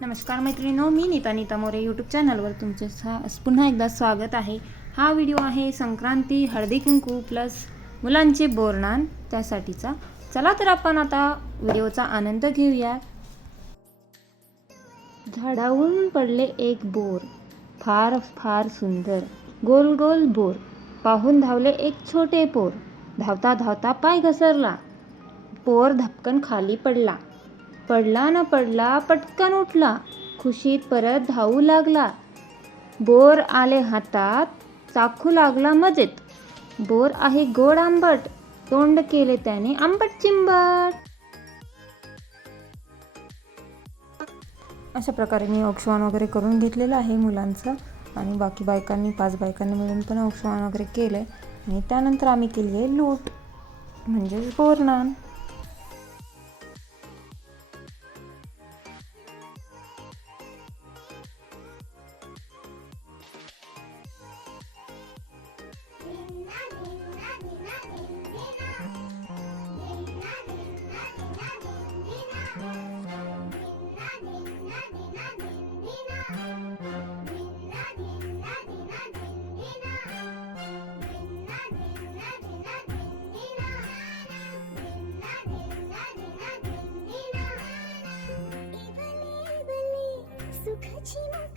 नमस्कार मैत्रिणीनो मी नीता नीता मोरे यूट्यूब चॅनलवर तुमचे सा पुन्हा एकदा स्वागत आहे. हा व्हिडिओ आहे संक्रांती हळदी कुंकू प्लस मुलांचे बोरणान त्यासाठीचा. चला तर आपण आता व्हिडिओचा आनंद घेऊया. झाडावरून पडले एक बोर फार फार सुंदर गोल गोल बोर पाहून धावले एक छोटे पोर धावता धावता पाय घसरला पोर धपकन खाली पडला. पडला न पडला पटकन उठला. खुशीत परत धावू लागला. बोर आले हातात चाखू लागला मजेत. बोर आहे गोड आंबट तोंड केले त्याने आंबट चिंबट. अशा प्रकारे मी औक्षवान वगैरे करून घेतलेलं आहे मुलांचं आणि बाकी बायकांनी पाच बायकांनी मिळून पण औक्षवान वगैरे केलं आहे आणि त्यानंतर आम्ही केली आहे लूट म्हणजेच बोरनान 期吗？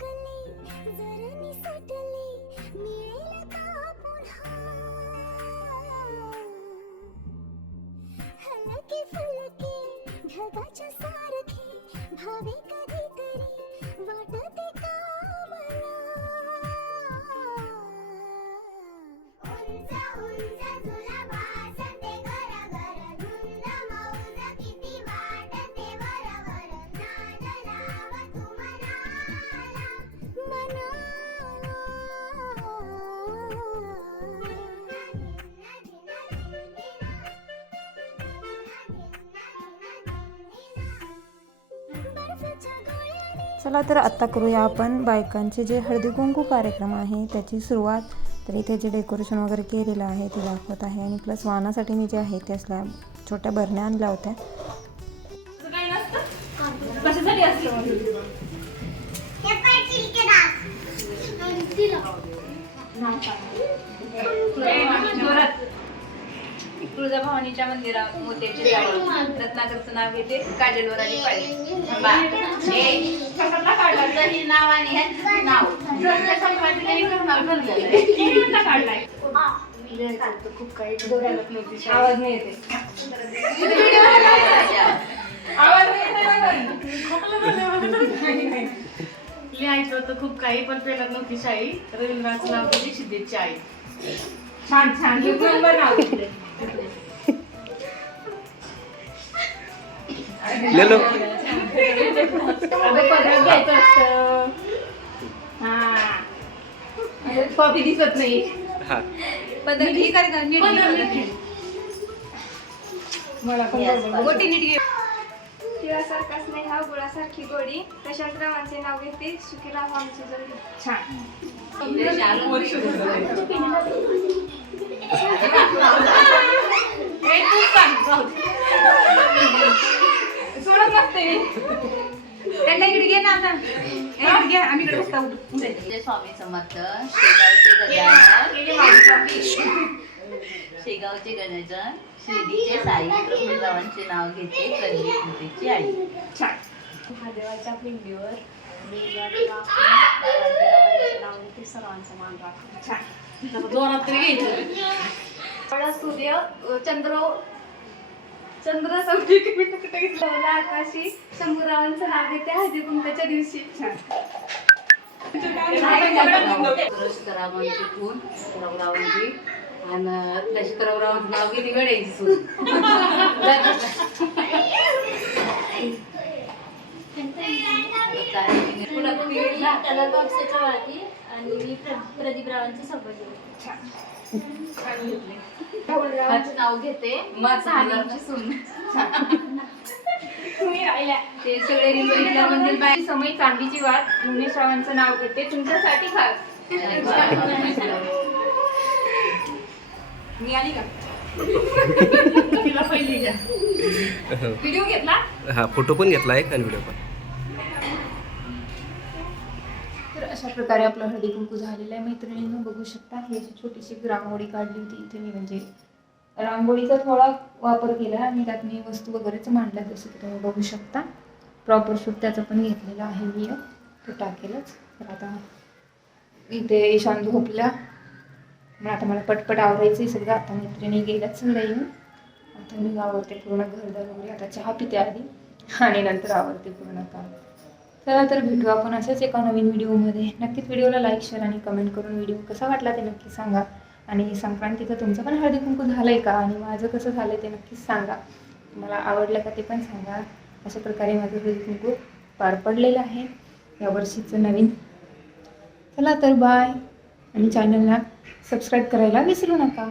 चला तर आत्ता करूया आपण बायकांचे जे हळदी कुंकू कार्यक्रम आहे त्याची सुरुवात. तर इथे जे डेकोरेशन वगैरे केलेलं आहे ते दाखवत आहे आणि प्लस वाहनासाठी मी जे आहे ते असल्या छोट्या भरण्या आणल्या होत्या. हे दिला तुळजाभवानीच्या मंदिरात मोत्याची जाळी रत्नाकरचं नाव घेते काजलवर आली कशाला काढलं? ही नाव आणि ह्यांचं नाव. हे? आवाज नाही येते. आवाज नाही येते. लिहायचं होतं खूप काही पण पेलत नव्हती शाई. रवींद्रनाथ नाव होती सिद्धेची आई. छान छान. एक नंबर नाव घेतलंय. लेलो. अगं पदरात घ्यायचं असतं. हा. कॉफी दिसत नाही. हा. पदर ही कर गं, नीट घे. मला पण बरोबर. गोटी नीट घे. तिळासारखा स्नेहा गुळासारखी गोडी. तशाच रावांचे नाव घेते. आमची जोडी. छान. सोडत नसते मी. त्यांना इकडे घे ना आता. घे, आम्ही इकडे बसता स्वामी समर्थ शेगावचे गजानन शेगावचे गणेशन शिर्डीचे साई प्रफुल्लरावांचे नाव घेते कल्ली कुंतीची आई छान महादेवाच्या पिंडीवर नाव घेते सर्वांचा मान राखते छान जोरात तरी घ्यायचं. सूर्य चंद्र चंद्र सौदी कुठे घेतलं? आकाशी शंभूरावांचं नाव घेते. हळदी कुंकाच्या दिवशी करावांची खून करवरावांची आणि तशी करवरावांचं नाव घेते गड्याची सून त्याला कापसाच्या वाटी आणि मी प्र- प्रदीपरावांची सभा माझं नाव घेते. ते सगळे म्हणजे बाई समय चांदीची वाट. उमेश रावांचं नाव घेते. तुमच्यासाठी खास. मी आली का? तिला पहिली घ्या. व्हिडिओ घेतला? हा फोटो पण घेतला आहे आणि व्हिडिओ पण. अशा प्रकारे आपलं हळदी कुंकू झालेलं आहे. मैत्रिणींनो बघू शकता ही अशी छोटीशी रांगोळी काढली होती. इथे मी म्हणजे रांगोळीचा थोडा वापर केला आणि त्यात मी वस्तू वगैरेच मांडल्या जसं की तुम्ही बघू शकता. प्रॉपर शूट त्याचं पण घेतलेलं आहे मी तो टाकेलच. तर आता इथे ईशान झोपल्या. मग आता मला पटपट आवरायचं आहे सगळं. आता मैत्रिणी गेल्याच सगळं येऊन. आता मी आवडते पूर्ण घरदार वगैरे. आता चहा पिते आधी आणि नंतर आवडते पूर्ण काम. चला तर भेटू आपण अशाच एका नवीन व्हिडिओमध्ये. नक्कीच व्हिडिओला लाईक शेअर आणि कमेंट करून व्हिडिओ कसा वाटला ते नक्की सांगा. आणि संक्रांतीचं तुमचं पण हळदी कुंकू झालं आहे का? आणि माझं कसं झालं आहे ते नक्कीच सांगा. तुम्हाला आवडलं का ते पण सांगा. अशा प्रकारे माझं हळदी कुंकू पार पडलेलं आहे यावर्षीचं नवीन. चला तर बाय आणि चॅनलला सबस्क्राईब करायला विसरू नका.